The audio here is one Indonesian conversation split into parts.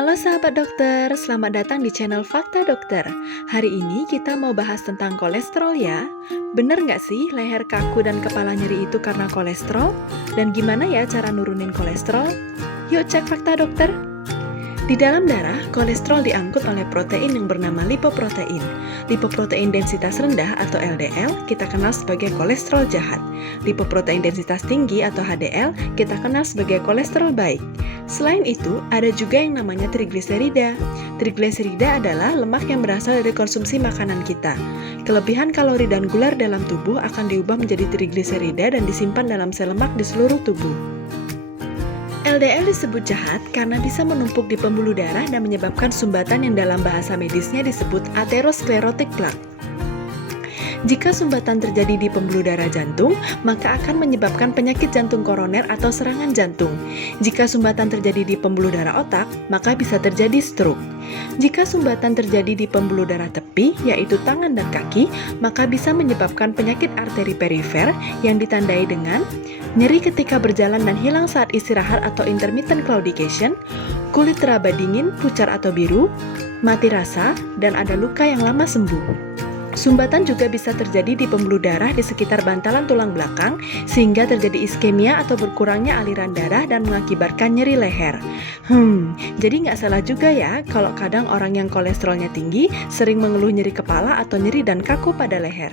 Halo sahabat dokter, selamat datang di channel Fakta Dokter. Hari ini kita mau bahas tentang kolesterol ya. Bener nggak sih leher kaku dan kepala nyeri itu karena kolesterol? Dan gimana ya cara nurunin kolesterol? Yuk cek Fakta Dokter. Di dalam darah, kolesterol diangkut oleh protein yang bernama lipoprotein. Lipoprotein densitas rendah atau LDL kita kenal sebagai kolesterol jahat. Lipoprotein densitas tinggi atau HDL kita kenal sebagai kolesterol baik. Selain itu, ada juga yang namanya trigliserida. Trigliserida adalah lemak yang berasal dari konsumsi makanan kita. Kelebihan kalori dan gula dalam tubuh akan diubah menjadi trigliserida dan disimpan dalam sel lemak di seluruh tubuh. LDL disebut jahat karena bisa menumpuk di pembuluh darah dan menyebabkan sumbatan yang dalam bahasa medisnya disebut atherosclerotic plaque. Jika sumbatan terjadi di pembuluh darah jantung, maka akan menyebabkan penyakit jantung koroner atau serangan jantung. Jika sumbatan terjadi di pembuluh darah otak, maka bisa terjadi stroke. Jika sumbatan terjadi di pembuluh darah tepi, yaitu tangan dan kaki, maka bisa menyebabkan penyakit arteri perifer yang ditandai dengan nyeri ketika berjalan dan hilang saat istirahat atau intermittent claudication, kulit teraba dingin, pucat atau biru, mati rasa, dan ada luka yang lama sembuh. Sumbatan juga bisa terjadi di pembuluh darah di sekitar bantalan tulang belakang sehingga terjadi iskemia atau berkurangnya aliran darah dan mengakibatkan nyeri leher. Jadi nggak salah juga ya kalau kadang orang yang kolesterolnya tinggi sering mengeluh nyeri kepala atau nyeri dan kaku pada leher.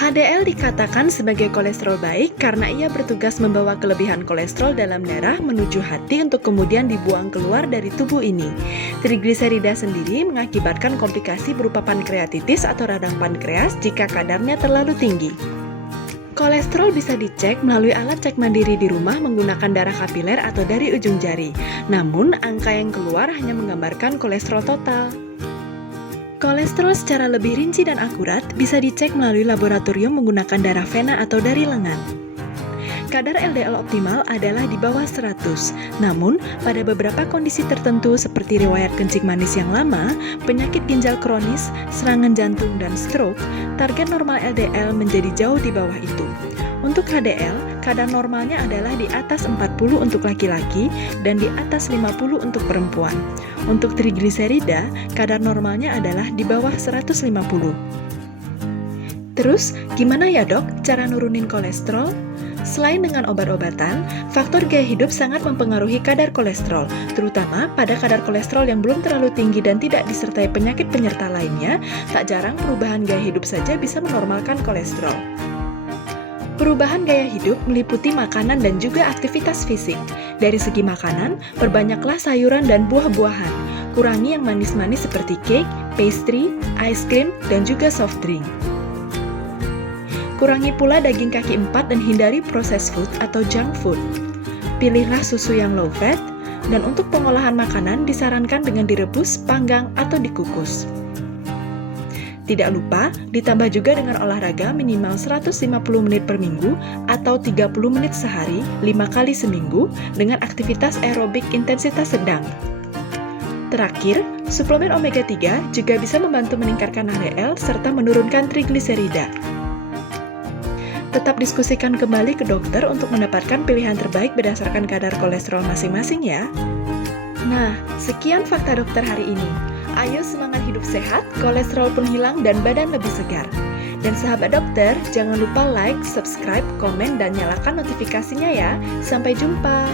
HDL dikatakan sebagai kolesterol baik karena ia bertugas membawa kelebihan kolesterol dalam darah menuju hati untuk kemudian dibuang keluar dari tubuh ini. Trigliserida sendiri mengakibatkan komplikasi berupa pankreatitis atau radang pankreas jika kadarnya terlalu tinggi. Kolesterol bisa dicek melalui alat cek mandiri di rumah menggunakan darah kapiler atau dari ujung jari. Namun, angka yang keluar hanya menggambarkan kolesterol total. Kolesterol secara lebih rinci dan akurat bisa dicek melalui laboratorium menggunakan darah vena atau dari lengan. Kadar LDL optimal adalah di bawah 100. Namun, pada beberapa kondisi tertentu seperti riwayat kencing manis yang lama, penyakit ginjal kronis, serangan jantung, dan stroke, target normal LDL menjadi jauh di bawah itu. Untuk HDL, kadar normalnya adalah di atas 40 untuk laki-laki dan di atas 50 untuk perempuan. Untuk trigliserida, kadar normalnya adalah di bawah 150. Terus, gimana ya dok cara nurunin kolesterol? Selain dengan obat-obatan, faktor gaya hidup sangat mempengaruhi kadar kolesterol, terutama pada kadar kolesterol yang belum terlalu tinggi dan tidak disertai penyakit penyerta lainnya. Tak jarang perubahan gaya hidup saja bisa menormalkan kolesterol. Perubahan gaya hidup meliputi makanan dan juga aktivitas fisik. Dari segi makanan, perbanyaklah sayuran dan buah-buahan. Kurangi yang manis-manis seperti cake, pastry, ice cream, dan juga soft drink. Kurangi pula daging kaki empat dan hindari processed food atau junk food. Pilihlah susu yang low fat, dan untuk pengolahan makanan disarankan dengan direbus, panggang, atau dikukus. Tidak lupa, ditambah juga dengan olahraga minimal 150 menit per minggu atau 30 menit sehari, 5 kali seminggu dengan aktivitas aerobik intensitas sedang. Terakhir, suplemen omega 3 juga bisa membantu meningkatkan HDL serta menurunkan trigliserida. Tetap diskusikan kembali ke dokter untuk mendapatkan pilihan terbaik berdasarkan kadar kolesterol masing-masing ya. Nah, sekian fakta dokter hari ini. Ayo semangat hidup sehat, kolesterol pun hilang dan badan lebih segar. Dan sahabat dokter, jangan lupa like, subscribe, komen, dan nyalakan notifikasinya ya. Sampai jumpa!